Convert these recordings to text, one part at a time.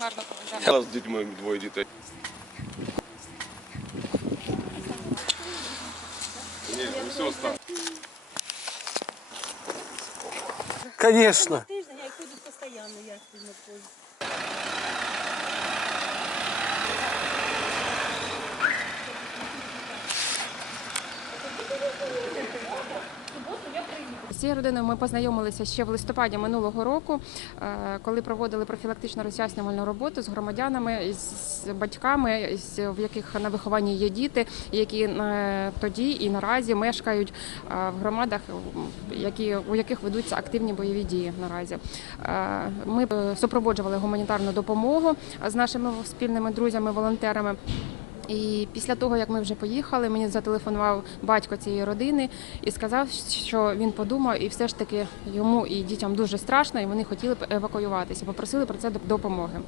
гарно побажати. Я з дітьми двоє дітей. Ні, ну все стало. Конечно. Цією родиною ми познайомилися ще в листопаді минулого року, е, коли проводили профілактично роз'яснювальну роботу з громадянами, з батьками, в яких на вихованні є діти, які е, тоді і наразі мешкають е, в громадах, які у яких ведуться активні бойові дії наразі. Ми супроводжували гуманітарну допомогу з нашими спільними друзями, волонтерами. І після того, як ми вже поїхали, мені зателефонував батько цієї родини і сказав, що він подумав, і все ж таки йому і дітям дуже страшно, і вони хотіли б евакуюватися. Попросили про це доп- допомоги.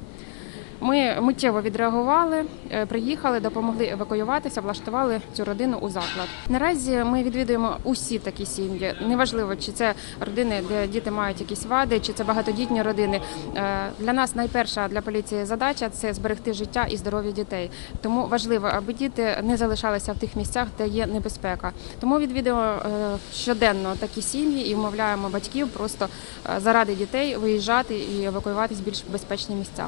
Ми миттєво відреагували, е, приїхали, допомогли евакуюватися, влаштували цю родину у заклад. Наразі ми відвідуємо усі такі сім'ї. Неважливо, чи це родини, де діти мають якісь вади, чи це багатодітні родини. Е, Для нас найперша для поліції задача це зберегти життя і здоров'я дітей. Тому важливо, аби діти не залишалися в тих місцях, де є небезпека. Тому відвідуємо е, щоденно такі сім'ї і вмовляємо батьків просто заради дітей виїжджати і евакуюватись в більш безпечні місця.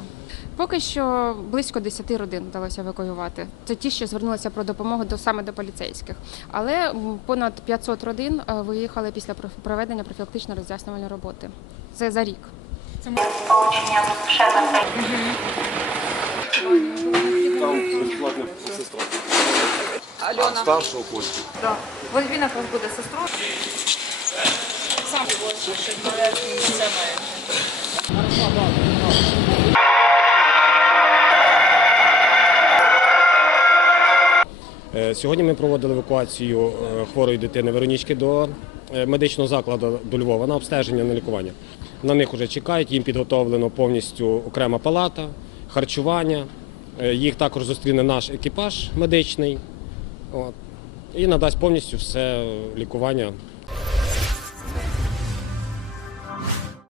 Поки що близько 10 родин вдалося евакуювати. Це ті, що звернулися про допомогу до саме до поліцейських. Але понад 500 родин е, виїхали після проведення профілактично роз'яснювальної роботи. Це за рік. Там безплатна сестра. А старшого Костю. Ось він якраз буде сестрою. Е, Сьогодні ми проводили евакуацію е, хворої дитини Веронічки до е, медичного закладу до Львова на обстеження на лікування. На них вже чекають, їм підготовлено повністю окрема палата, харчування. Е, Їх також зустріне наш екіпаж медичний і надасть повністю все лікування